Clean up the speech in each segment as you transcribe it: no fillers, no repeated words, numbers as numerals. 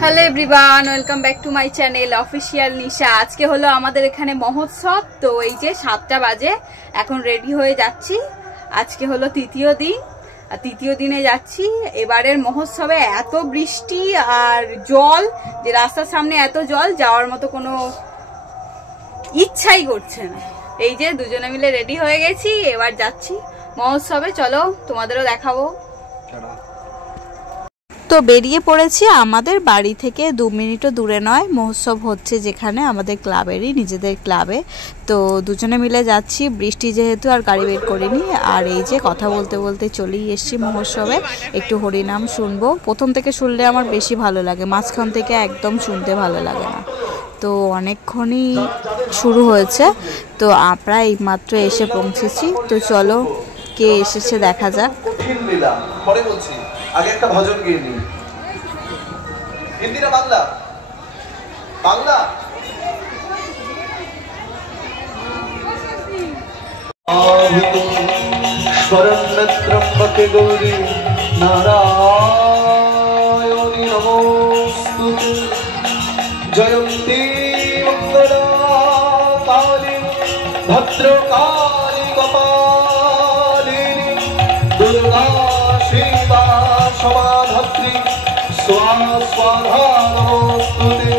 Hello everyone, welcome back to my channel official Nisha. আজকে হলো আমাদের এখানে মহোৎসব। তো এই যে 7টা বাজে, এখন রেডি হয়ে যাচ্ছি। আজকে হলো তৃতীয় দিন, আর তৃতীয় দিনে যাচ্ছি। এবারের মহোৎসবে এত বৃষ্টি আর জল যে রাস্তার সামনে এত জল, যাওয়ার মতো কোনো ইচ্ছাই করছে না। এই যে দুজনে মিলে রেডি হয়ে গেছি, এবার যাচ্ছি মহোৎসবে। চলো তোমাদেরও দেখাবো। তো বেরিয়ে পড়েছি আমাদের বাড়ি থেকে 2 মিনিটও দূরে নয়, মহোৎসব হচ্ছে যেখানে আমাদের ক্লাবেরই, নিজেদের ক্লাবে। তো দুজনে মিলে যাচ্ছি, বৃষ্টি যেহেতু আর গাড়ি বের করিনি। আর এই যে কথা বলতে বলতে চলেই এসছি মহোৎসবে। একটু হরিনাম শুনবো। প্রথম থেকে শুনলে আমার বেশি ভালো লাগে, মাঝখান থেকে একদম শুনতে ভালো লাগে না। তো অনেকক্ষণই শুরু হয়েছে, তো আমরা এইমাত্র এসে পৌঁছেছি। তো চলো কে এসেছে দেখা যাক। আগে একটা ভজন গিয়ে নিই। হিন্দি না বাংলা? বাংলা। স্বরন্ত্রম্বকে গৌরী নারায়ণী নমস্তুতে জয়ন্তী মঙ্গলা কালী ভদ্রকালী কপালিনী দুর্গা শিবা সমাধত্রী স্বাধা নমস্তুতে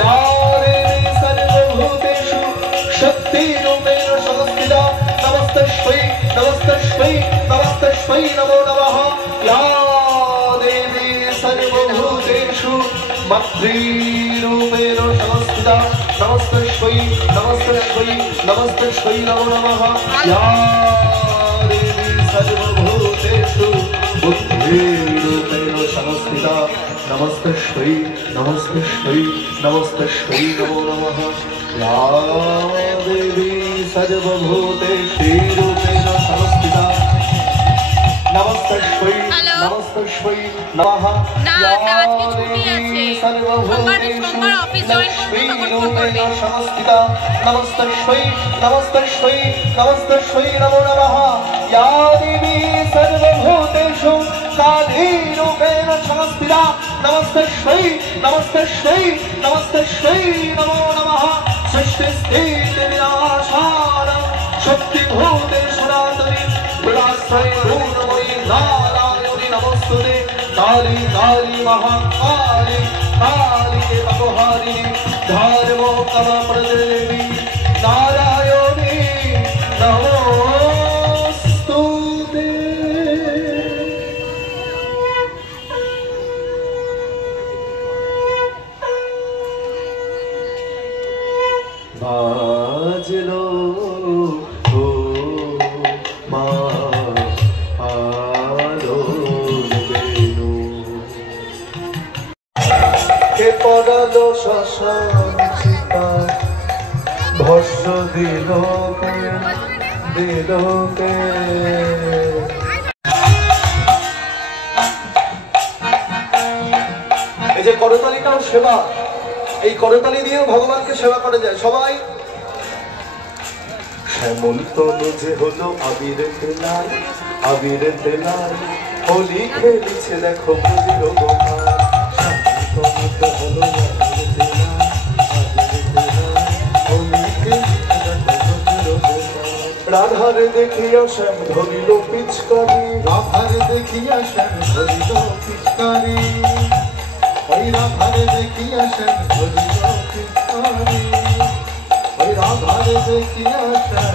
या देवी सर्वभूतेषु शक्तिरूपेण संस्थिता नमस्तस्मै नमस्तस्मै नमस्तस्मै नमो नमः या देवी सर्वभूतेषु मातृरूपेण संस्थिता नमस्तस्मै नमस्तस्मै नमस्तस्मै नमो नमः या देवी सर्वभूतेषु बुद्धिरूपेण संस्थिता नमस्तस्मै नमस्तस्मै नमस्तस्मै नमो नमः या देवी सर्वभूतेषु रूपेण संस्थिता नमस्तस्मै नमस्तस्मै नमः या देवी सर्वभूतेषु रूपेण संस्थिता नमस्तस्मै नमस्तस्मै नमस्तस्मै नमो नमः या देवी सर्वभूतेषु कालीरूपेण संस्थिता नमस्तस्मै नमस्तस्मै नमस्तस्मै नमो नमः सृष्टिस्थिति विनाशानं शक्तिभूते सनातनी विलासमयी पूर्णमयी नारायणी नमस्तुते काली काली महाकाली काली अपहारिणी धर्मो कमप्रदेवी नारायणी नमोस्तुते। বাজলো ও মা আলো বেনু কে পড়ালো শ্মশান চিতা ভস্য দিল কে দিল কে। এই যে করতালিটাও সেবা, এই করতালি দিয়েও ভগবানকে সেবা করা যায়। সবাই শ্যামল তনু যে হলো আবির তেলাল, আবির তেলাল হোলি খেলিছে দেখো বুঝিল গোপাল। শ্যামল তনু যে হলো আবির তেলাল, আবির তেলাল হোলি খেলিছে দেখো বুঝিল গোপাল। রাধারে দেখিয়া শ্যাম ধরিল পিচকারি, রাধারে দেখিয়া শ্যাম ধরিল পিচকারি। ওই রাধারে দেখিয়া শ্যাম ধরিল পিচকারি, ওই রাধারে দেখিয়া শ্যাম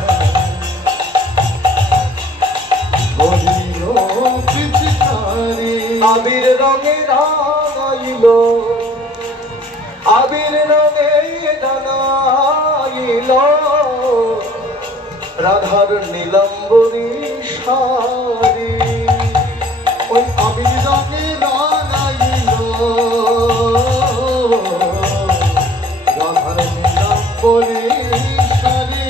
ধরিল পিচকারি। আবির রঙে রাঙাইল, আবির রঙে রাঙাইল রাধার নীলাম্বরী শাড়ি। ওই আবির রঙে রাঙাইল রাধার নীলাম্বরী শাড়ি।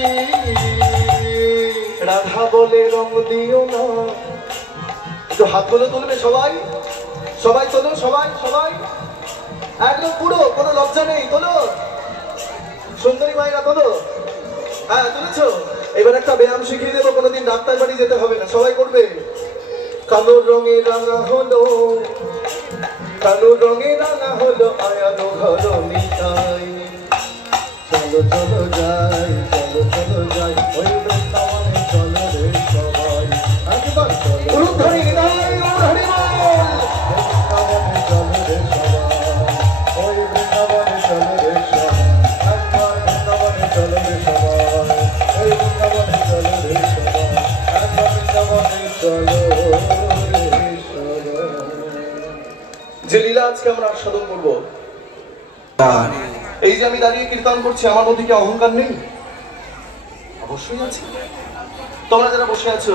রাধা বলে রং দিও না, একটু হাতগুলো তুলবে সবাই, সবাই তোলো, সবাই সবাই একদম পুরো, কোনো লজ্জা নেই, তোলো সুন্দরী মায়েরা তোলো। হ্যাঁ তুলেছো। এবার একটা ব্যায়াম শিখিয়ে দেবো, কোনোদিন ডাক্তার বাড়ি যেতে হবে না, সবাই করবে। কালো রঙে রাঙা হলো কালো রঙে রাঙা হলো আয়ানো ঘর নিতাই চলো চলো যাই চলো চলো যাই ওই বৃন্দাবনে চলো রে সবাই একবার চলো উলুধ্বনি নিতাই উলুধ্বনি বৃন্দাবনে চলো রে সবাই ওই বৃন্দাবনে চলো রে সবাই একবার বৃন্দাবনে চলো রে সবাই ওই বৃন্দাবনে চলো রে সবাই একবার বৃন্দাবনে চলো রে সবাই। যে লীলা আজকে আমরা আস্বাদন করবো, এই যে আমি দাঁড়িয়ে কীর্তন করছি, আমার মধ্যে কি অহংকার নেই? অবশ্যই আছে। তোমরা যারা বসে আছো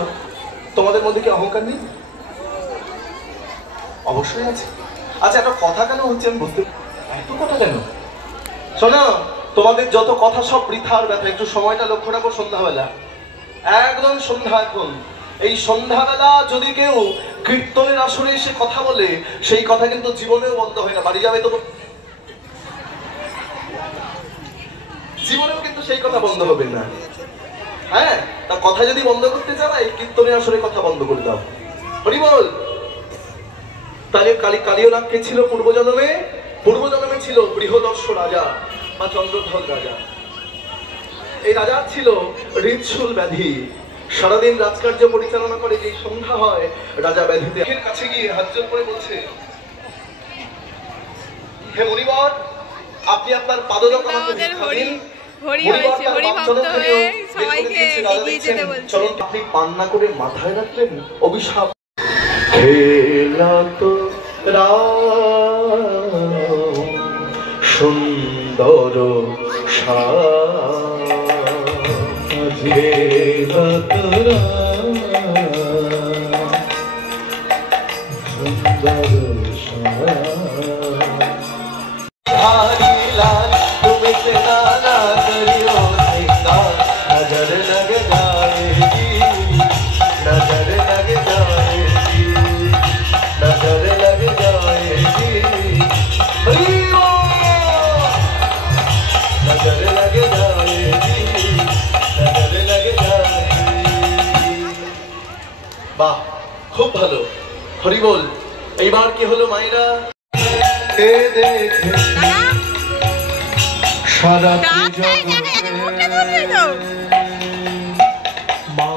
তোমাদের মধ্যে কি অহংকার নেই? অবশ্যই আছে। আচ্ছা, একটা কথা কেন হচ্ছে আমি বুঝতে, এত কথা কেন? শোনো, তোমাদের যত কথা সব বৃথার ব্যথা। একটু সময়টা লক্ষ্য রাখো, সন্ধ্যাবেলা, একদম সন্ধ্যা। এখন এই সন্ধ্যাবেলা যদি কেউ কীর্তনের আসরে এসে কথা বলে, সেই কথা কিন্তু জীবনেও বন্ধ হয় না। বাড়ি যাবে তো জীবনেও কিন্তু সেই কথা বন্ধ হবে না। হ্যাঁ, তা কথা যদি বন্ধ করতে চাও, এই কীর্তনের আসরে কথা বন্ধ করে দাও। হরি বল। তাহলে কালীয় কে ছিল পূর্বজন্মে? পূর্বজন্মে ছিল বৃহদর্শ রাজা বা চন্দ্রধ্বজ রাজা। এই রাজা ছিল হৃদশূল ব্যাধি। সারাদিন রাজকার্য পরিচালনা করে, যে সন্ধ্যা হয় রাজা ব্যাধিতে কাছে গিয়ে হাত জোড় করে বলছে, হে মুনিবর, আপনি আপনার পাদরক আমাকে ভিক্ষা দিন। আপনি পান না করে মাথায় রাখলেন অভিশাপ। খেলা তো সুন্দর বাহ, খুব ভালো। হরি বল। এইবার কি হলো মায়েরা? কে দেখে সারা মা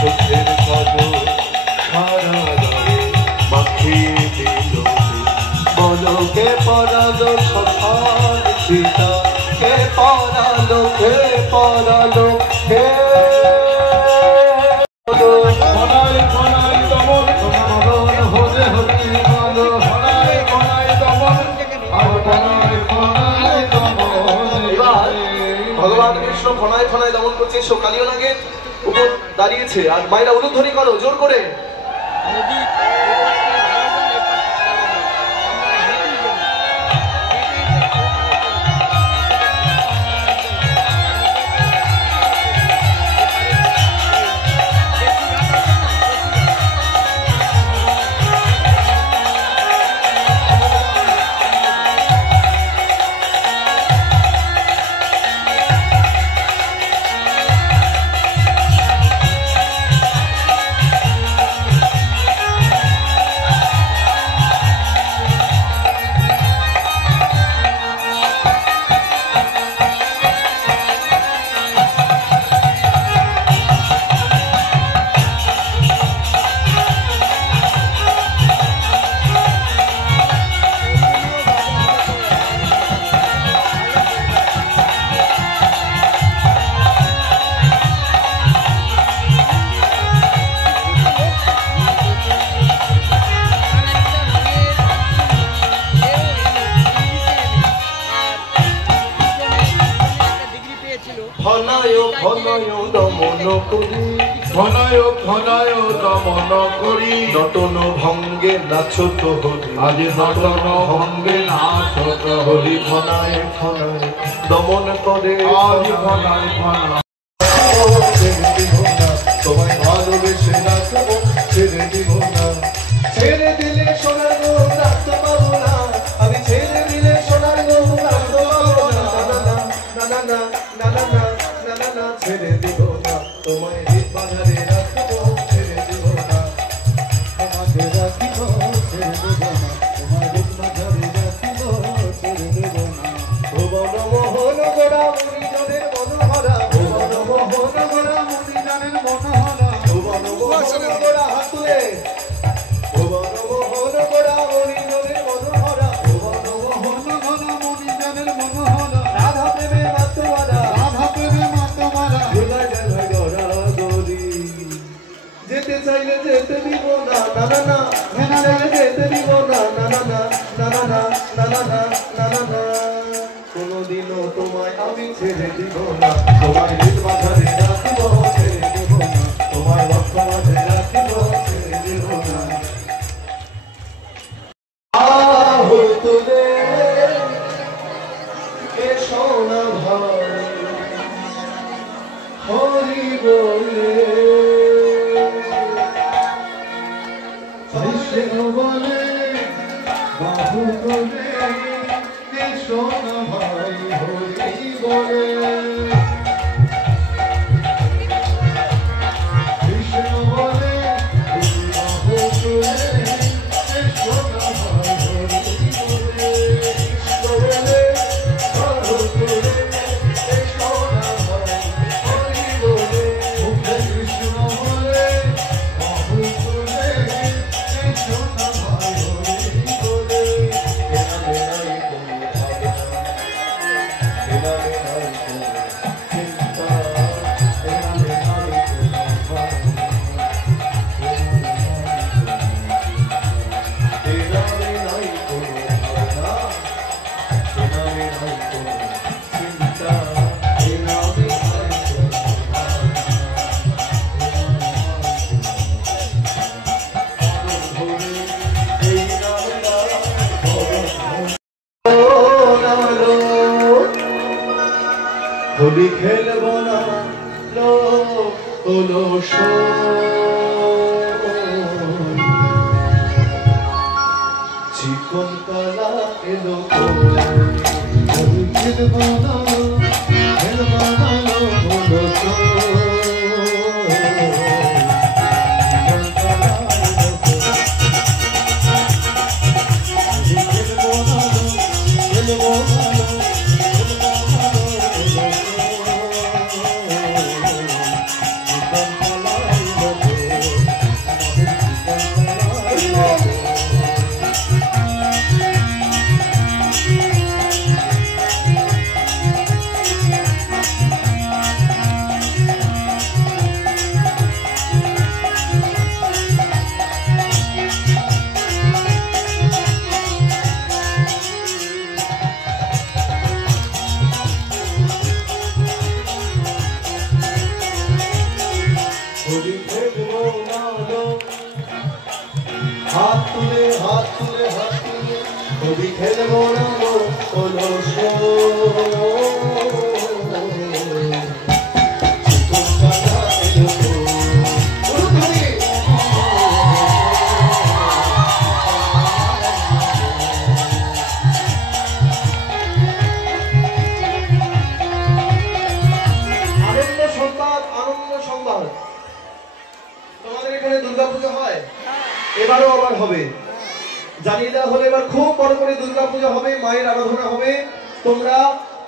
চোখের কাজল সারা গায়ে মাখিয়ে দিল। বলো কে পরালো শ্মশান সীতা, কে পরালো, কে পরালো, কে ভগবান কৃষ্ণ ফনায় ফনায় দমন করছে। কালীয় নাগের উপর দাঁড়িয়েছে, আর মায়েরা উলুধ্বনি করো জোর করে। নটন ভঙ্গে নাচত হলি, আজ নটন ভঙ্গে নাচত হলি। ফনায় ফনায় দমন করে, আজ ফনায় ফনায় তোমায় ভালোবেসে নাচবো, ছেড়ে দিব না। ছেড়ে দিলে সোনার গো রাখতে পারবো না, আমি ছেড়ে দিলে সোনার গো রাখতে পারবো না। না না না না না না না না না, ছেড়ে দিব না। তোমায় বাজারে রাখবো, ছেড়ে দিব না। তোমাকে রাখি দিব না তোমার হৃদ মাঝারে রাখিব ছেড়ে দেব না তোমার লক্ষ মাঝে রাখিব ছেড়ে দেব না আহু তুলে এসো না ভাই হরি বলে বলে বাহু বলে এসো না ভাই হরি বলে কৃষ্ণ বলে বাহু বলে এসো না ভাই হরি বলে কৃষ্ণ বলে বাহু বলে এসো না ভাই হরি বলে মুখে কৃষ্ণ বলে বাহু বলে এসো না ভাই হরি বলে হোলি খেলব না হলো চিকন কালা এলো হোলি খেলব না হলো हाथ तुले होली खेलबो ना हलो দুর্গাপূজা হয় এবারও আবার হবে জানিয়ে দেওয়া হলে এবার খুব বড় করে দুর্গাপূজা হবে মায়ের আরাধনা হবে তোমরা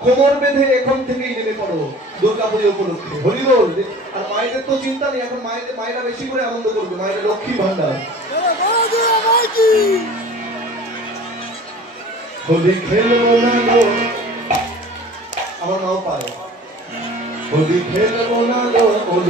কোমর বেঁধে এখন থেকেই নেমে পড়ো দুর্গাপূজা উপলক্ষে হরি বল আর মায়েদের তো চিন্তা নেই এখন মায়েরা বেশি করে আনন্দ করবে মায়ের লক্ষ্মী ভান্ডার হোলি খেলবো না গো আমার নাও পায় হোলি খেলবো না গো হলো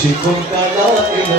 চিকন কালা এলো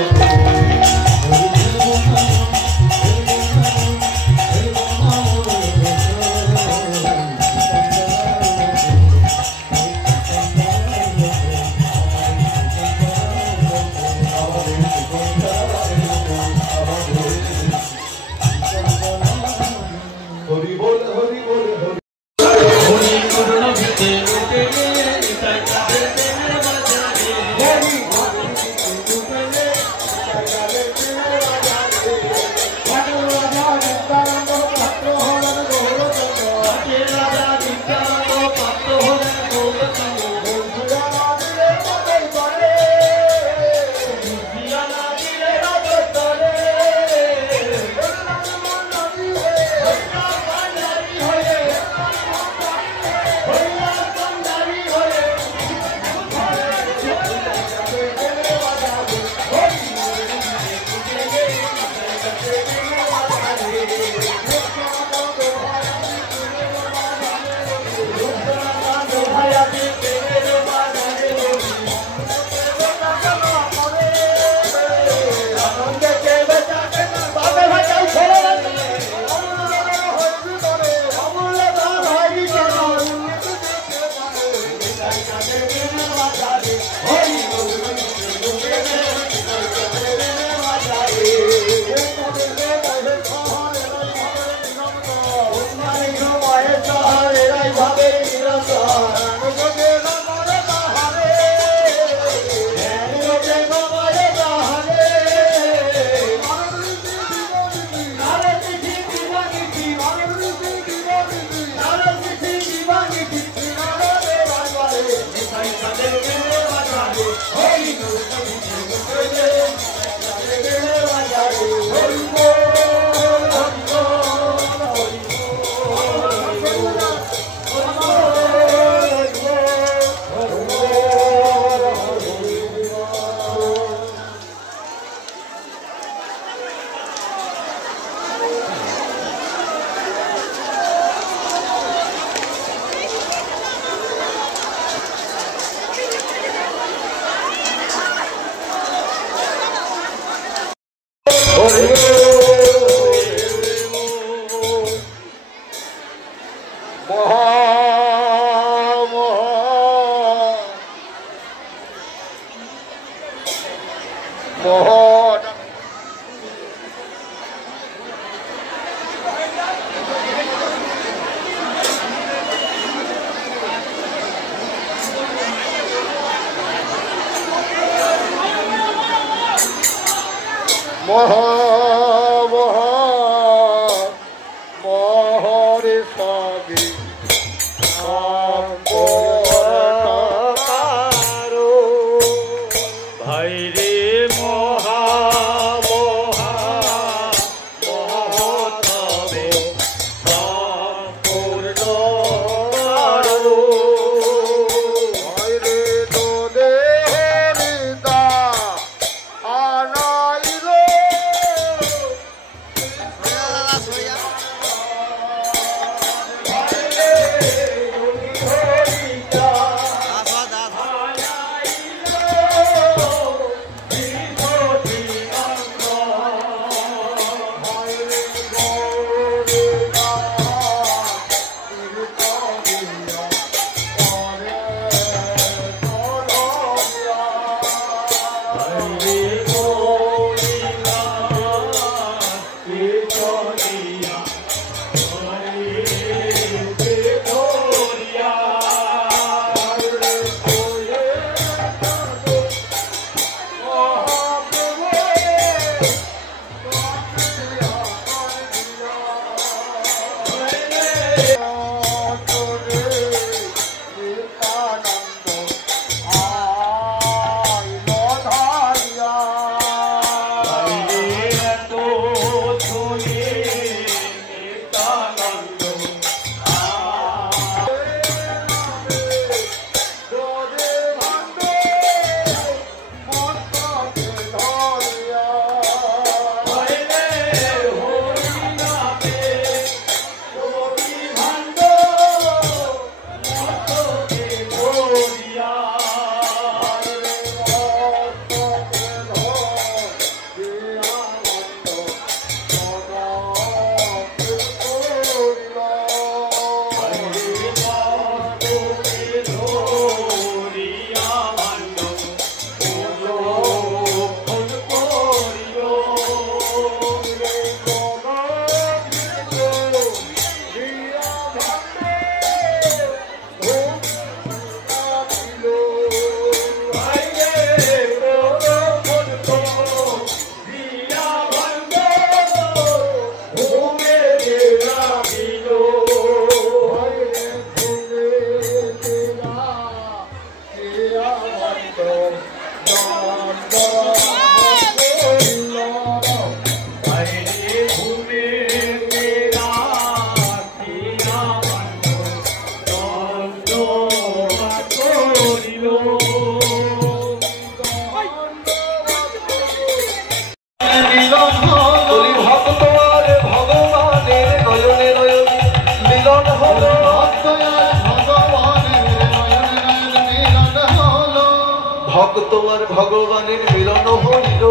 ভক্ত আর ভগবানের মিলন হইল,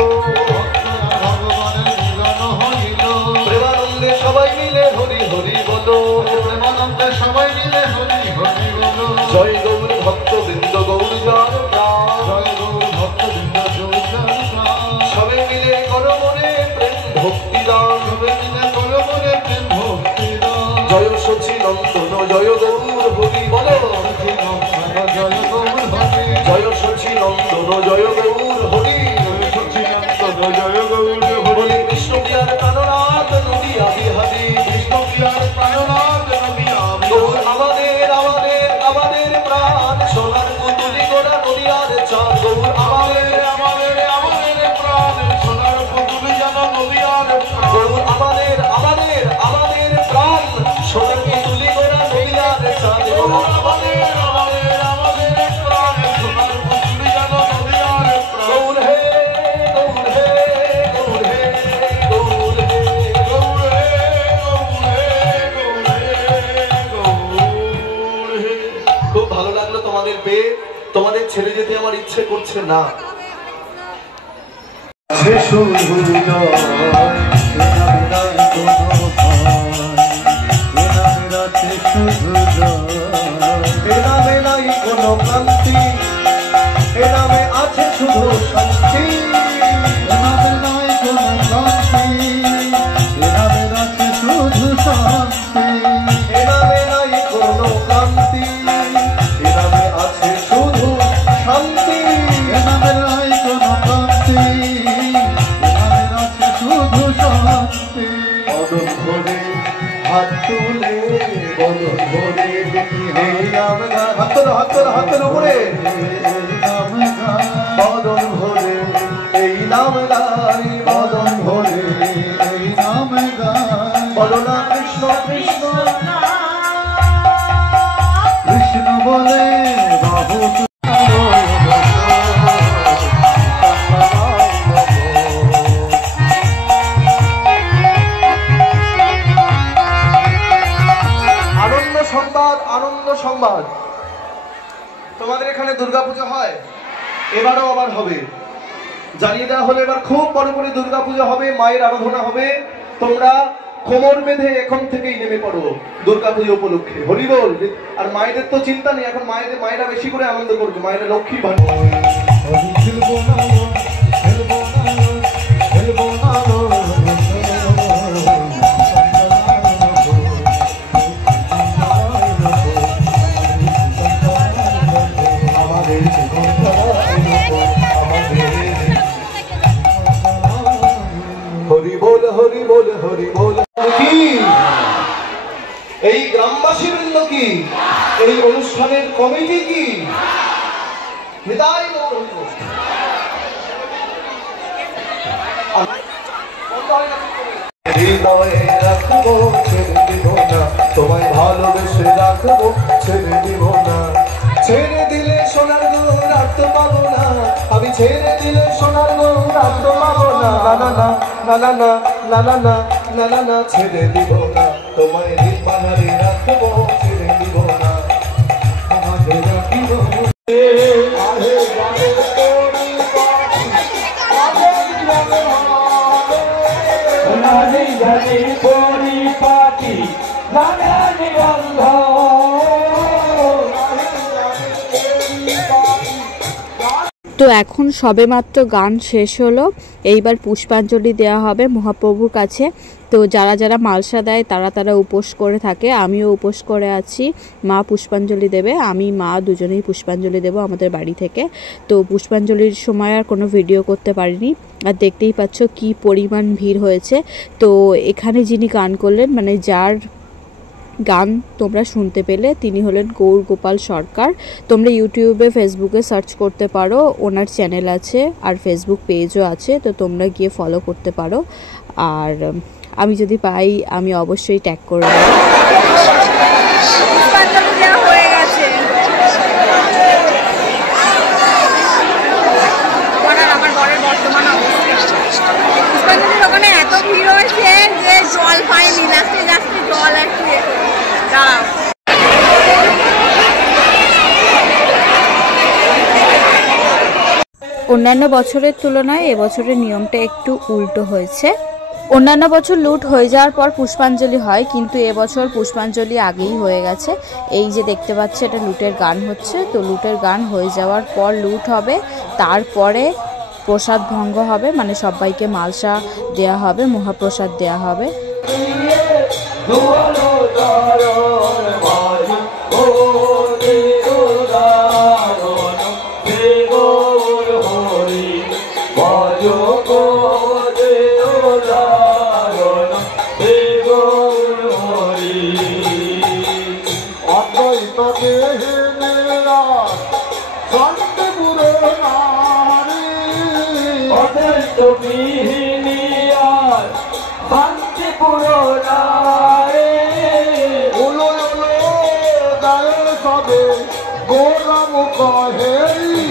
প্রেমানন্দে সবাই মিলে হরি হরি বলো, প্রেমানন্দে সবাই মিলে হরি হরি বলো। জয় গৌর ভক্তবৃন্দ গৌর যার প্রাণ, জয় গৌর ভক্তবৃন্দ গৌর যার প্রাণ। সবাই মিলে করো মনে প্রেম ভক্তি দান, সবাই মিলে করো মনে প্রেম ভক্তি দান। জয় সচি নন্দন জয় গৌর হরি বলো, জয় গৌর হরি, জয় সচি নন্দন জয় গৌর হরি, জয় সচি নন্দন জয় গৌর হরি। কৃষ্ণ প্রিয়ার প্রাণনাথ নদিয়া বিহারী, কৃষ্ণ প্রিয়ার প্রাণনাথ নদিয়া গৌর আমাদের আমাদের আমাদের প্রাণ, সোনার পুতুলি গোড়া নদিয়ার চাঁদ। গৌর আমাদের আমাদের আমাদের প্রাণ, সোনার পুতুলি যেন নদিয়ার চাঁদ। গৌর আমাদের আমাদের আমাদের প্রাণ, সোনার পুতুলি গোড়া নদিয়ার চাঁদ। গৌর আমাদের আমাদের আমাদের প্রাণ, সোনার পুতুলি যেন নদিয়ার চাঁদ। গৌর হে গৌর হে গৌর হে গৌর হে গৌর হে গৌর হে গৌর হে। খুব ভালো লাগলো তোমাদের পেয়ে, তোমাদের ছেড়ে যেতে আমার ইচ্ছে করছে না। কোনো ক্লান্তি, এ নামে আছে শুধু শান্তি, এ নামে নাই কোনো ক্লান্তি, এ নামে আছে শুধু শান্তি, এ নামে নাই কোনো ক্লান্তি, এ নামে আছে শুধু শান্তি, এ নামে নাই কোনো ক্লান্তি, এ নামে আছে শুধু শান্তি। বদন ভরে হাত তুলে, বদন ভরে এই নাম গান, হাত তোলো হাত তোলো হাত তোলো উপরে, বদন ভরে এই নাম গাই, বদন ভরে এই নাম গাই। বলো না কৃষ্ণ কৃষ্ণ কৃষ্ণ বলে বাহু আনন্দ সংবাদ, আনন্দ সংবাদ। তোমাদের এখানে দুর্গাপূজা হয়, এবারও আবার হবে, জানিয়ে দেওয়া হলো। এবার খুব বড় করে দুর্গাপূজা হবে, মায়ের আরাধনা হবে। তোমরা কোমর বেঁধে এখন থেকেই নেমে পড়ো দুর্গাপূজা উপলক্ষে, হরি বল। আর মায়েদের তো চিন্তা নেই, এখন মায়েরা বেশি করে আনন্দ করবে, মায়েরা লক্ষ্মীর ভান্ডার। হরি বল হরি বল হরি বল। কি এই গ্রামবাসীর বৃন্দ কি, এই অনুষ্ঠানের কমিটি কি, হৃদয়ে রাখবো ছেড়ে দিব না, তোমায় ভালোবেসে রাখবো ছেড়ে দিব না। ছেড়ে দিলে সোনার গৌর আর তো পাবো না, আমি ছেড়ে দিলে সোনার গৌর আর তো পাবো না। না না না না না না না না না না না, ছেড়ে দিব না, তোমায় নির্বাণারে রাখবো ছেড়ে দিব না, তোমাকে রাখিব। তো এখন সবেমাত্র গান শেষ হলো, এইবার পুষ্পাঞ্জলি দেওয়া হবে মহাপ্রভুর কাছে। তো যারা যারা মালসা দেয় তারা উপোস করে থাকে, আমিও উপোস করে আছি। মা পুষ্পাঞ্জলি দেবে, আমি মা দুজনেই পুষ্পাঞ্জলি দেব আমাদের বাড়ি থেকে। তো পুষ্পাঞ্জলির সময় আর কোনো ভিডিও করতে পারিনি, আর দেখতেই পাচ্ছ কি পরিমাণ ভিড় হয়েছে। তো এখানে যিনি গান করলেন, মানে যার গান তোমরা শুনতে পেলে, তিনি হলেন গৌর গোপাল সরকার। তোমরা ইউটিউবে ফেসবুকে সার্চ করতে পারো, ওনার চ্যানেল আছে আর ফেসবুক পেজও আছে, তো তোমরা গিয়ে ফলো করতে পারো। আর আমি যদি পাই আমি অবশ্যই ট্যাগ করে দেবো। ওখানে এত ভিড় হয়েছে যে জল পাইনি, লাস্টে জল আর কি দাঁড়াও। অন্যান্য বছরের তুলনায় এবছরের নিয়মটা একটু উল্টো হয়েছে। অন্যান্য বছর লুট হয়ে যাওয়ার পর পুষ্পাঞ্জলি হয়, কিন্তু এবছর পুষ্পাঞ্জলি আগেই হয়ে গেছে। এই যে দেখতে পাচ্ছি এটা লুটের গান হচ্ছে, তো লুটের গান হয়ে যাওয়ার পর লুট হবে, তারপরে প্রসাদ ভঙ্গ হবে, মানে সবাইকে মালসা দেয়া হবে, মহাপ্রসাদ দেয়া হবে।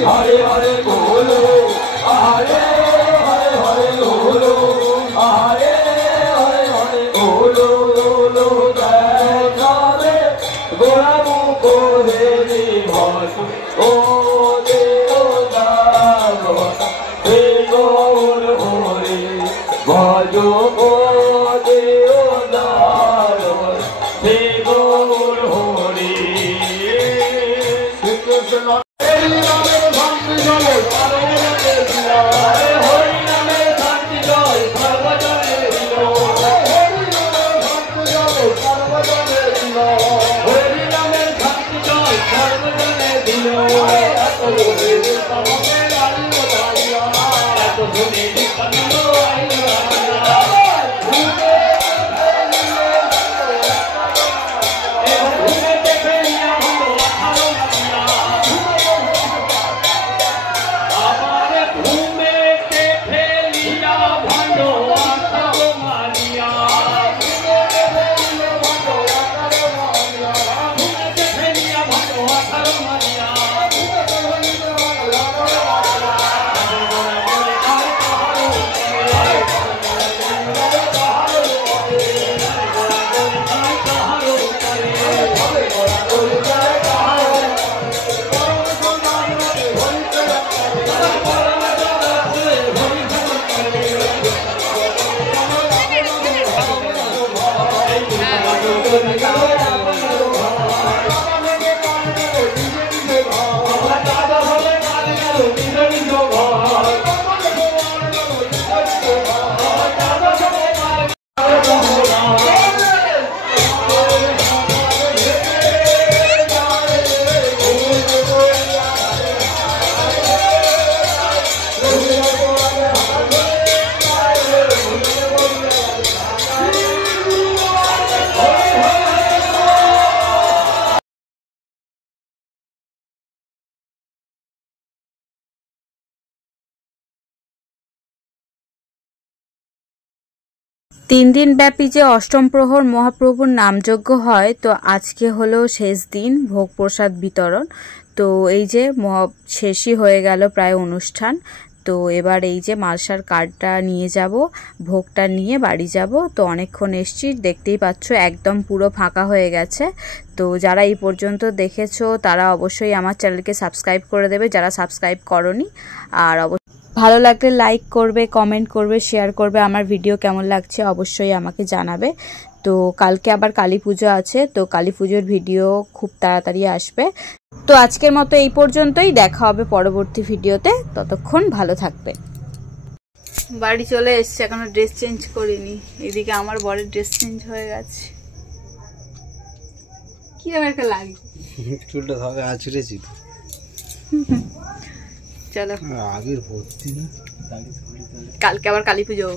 हरे हरे बोलो हरे हरे हरे बोलो हरे हरे हरे बोलो बोलो गारे गोरा मुको देवी भास ओ देव दारो हे गौर हरे भाजो ओ देव दारो हे गौर हरे श्री कृष्ण তিন দিন ব্যাপী যে অষ্টম প্রহর মহাপ্রভুর নামযজ্ঞ হয়, তো আজকে হলো শেষ দিন ভোগ প্রসাদ বিতরণ। তো এই যে শেষই হয়ে গেল প্রায় অনুষ্ঠান। তো এবার এই যে মালসার কার্ডটা নিয়ে যাব, ভোগটা নিয়ে বাড়ি যাব। তো অনেকক্ষণ এসছি, দেখতেই পাচ্ছ একদম পুরো ফাঁকা হয়ে গেছে। তো যারা এই পর্যন্ত দেখেছো তারা অবশ্যই আমার চ্যানেলকে সাবস্ক্রাইব করে দেবে, যারা সাবস্ক্রাইব করনি। আর ভালো লাগলে লাইক করবে, কমেন্ট করবে, শেয়ার করবে। আমার ভিডিও কেমন লাগছে অবশ্যই আমাকে জানাবে। তো কালকে আবার কালী পুজো আছে, তো কালী পুজোর ভিডিও খুব তাড়াতাড়ি আসবে। তো আজকের মতো এই পর্যন্তই, দেখা হবে পরবর্তী ভিডিওতে। ততক্ষণ ভালো থাকবে। বাড়ি চলে এসছে, এখনো ড্রেস চেঞ্জ করিনি। এদিকে আমার বরের ড্রেস চেঞ্জ হয়ে গেছে। কিরকম একটা লাগে, চুলটা ধরে আছড়েছি। চলো আগের ভর্তি না, কালকে আবার কালী পুজো।